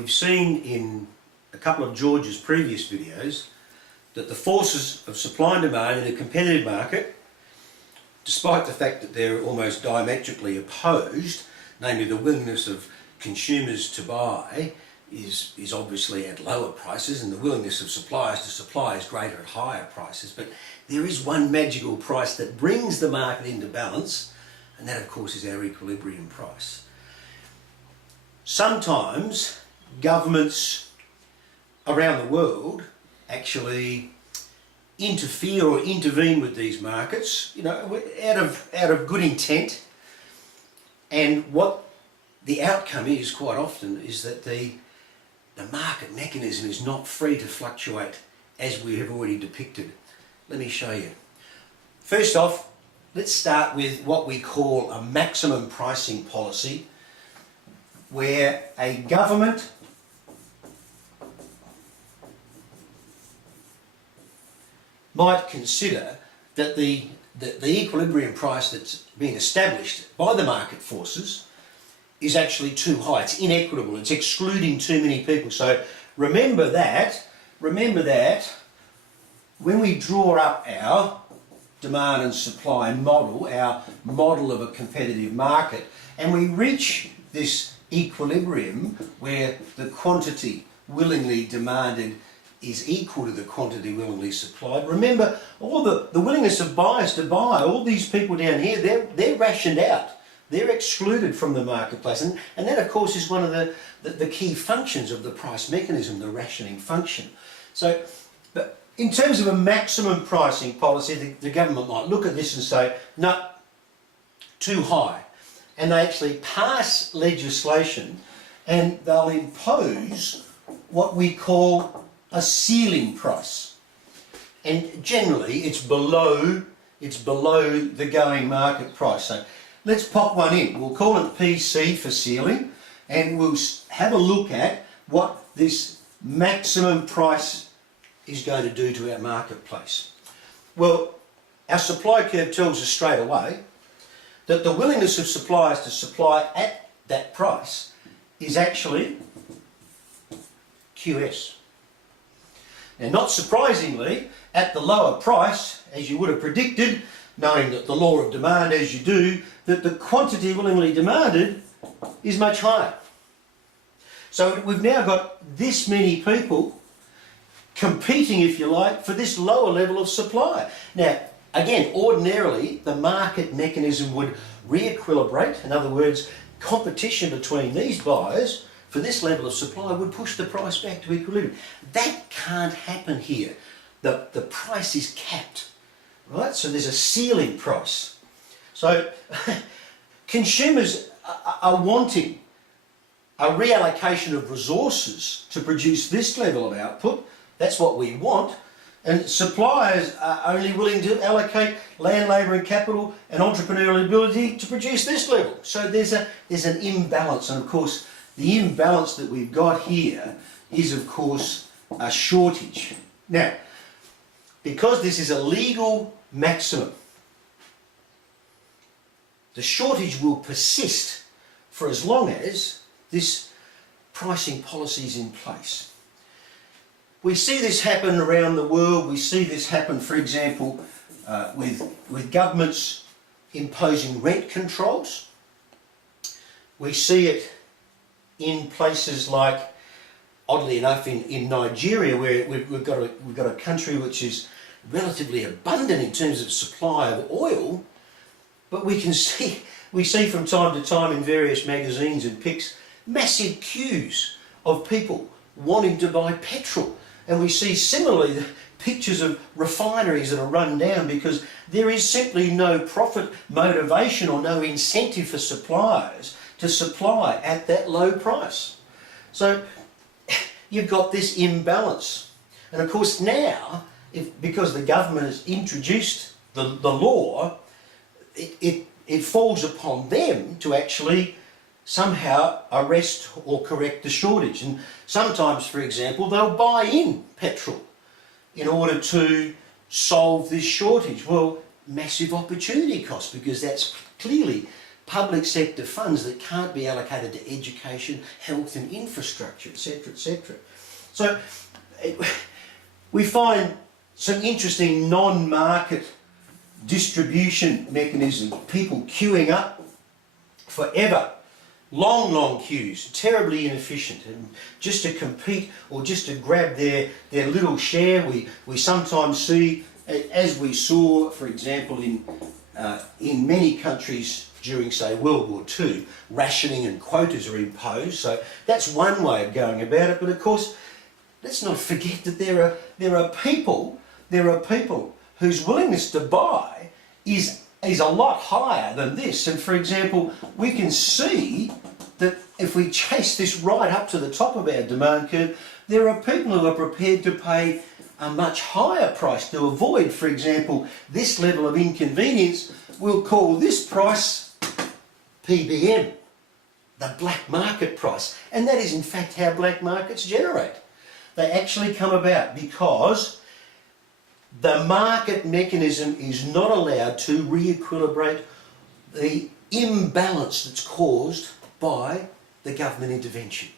we've seen in a couple of George's previous videos that the forces of supply and demand in a competitive market, despite the fact that they're almost diametrically opposed, namely the willingness of consumers to buy is obviously at lower prices and the willingness of suppliers to supply is greater at higher prices, but there is one magical price that brings the market into balance, and that of course is our equilibrium price. Sometimes governments around the world actually interfere or intervene with these markets, you know, out of good intent, and what the outcome is quite often is that the market mechanism is not free to fluctuate as we have already depicted. Let me show you. First off, let's start with what we call a maximum pricing policy, where a government might consider that the equilibrium price that's been established by the market forces is actually too high. It's inequitable. It's excluding too many people. So remember that when we draw up our demand and supply model, our model of a competitive market, and we reach this equilibrium where the quantity willingly demanded is equal to the quantity willingly supplied. Remember, all the willingness of buyers to buy, all these people down here, they're rationed out. They're excluded from the marketplace. And that, of course, is one of the key functions of the price mechanism, the rationing function. So, but in terms of a maximum pricing policy, the government might look at this and say, no, too high. And they actually pass legislation and they'll impose what we call a ceiling price. And generally it's below the going market price. So let's pop one in. We'll call it PC for ceiling, and we'll have a look at what this maximum price is going to do to our marketplace. Well, our supply curve tells us straight away that the willingness of suppliers to supply at that price is actually QS. Now, not surprisingly, at the lower price, as you would have predicted, knowing that the law of demand as you do, that the quantity willingly demanded is much higher. So we've now got this many people competing, if you like, for this lower level of supply. Now, again, ordinarily, the market mechanism would re-equilibrate. In other words, competition between these buyers for this level of supply would push the price back to equilibrium. That can't happen here. The price is capped, right? So there's a ceiling price. So consumers are wanting a reallocation of resources to produce this level of output. That's what we want. And suppliers are only willing to allocate land, labour and capital and entrepreneurial ability to produce this level. So there's an imbalance, and of course the imbalance that we've got here is of course a shortage. Now, because this is a legal maximum, the shortage will persist for as long as this pricing policy is in place. We see this happen around the world. We see this happen, for example, with governments imposing rent controls. We see it in places like, oddly enough, in Nigeria, where we've got a country which is relatively abundant in terms of supply of oil, but we see from time to time in various magazines and pics massive queues of people wanting to buy petrol. And we see similarly the pictures of refineries that are run down because there is simply no profit motivation or no incentive for suppliers to supply at that low price. So you've got this imbalance. And of course now, because the government has introduced the law, it falls upon them to actually somehow arrest or correct the shortage. And sometimes, for example, they'll buy in petrol in order to solve this shortage. Well, massive opportunity cost, because that's clearly public sector funds that can't be allocated to education, health and infrastructure, etc., etc. So we find some interesting non-market distribution mechanisms, people queuing up forever, long queues, terribly inefficient, and just to compete or just to grab their little share. We sometimes see, as we saw, for example, in many countries during, say, World War II, rationing and quotas are imposed. So that's one way of going about it. But of course, let's not forget that there are people whose willingness to buy is a lot higher than this. And for example, we can see that if we chase this right up to the top of our demand curve, there are people who are prepared to pay a much higher price to avoid, for example, this level of inconvenience. We'll call this price PBM, the black market price. And that is in fact how black markets generate. They actually come about because the market mechanism is not allowed to re-equilibrate the imbalance that's caused by the government intervention.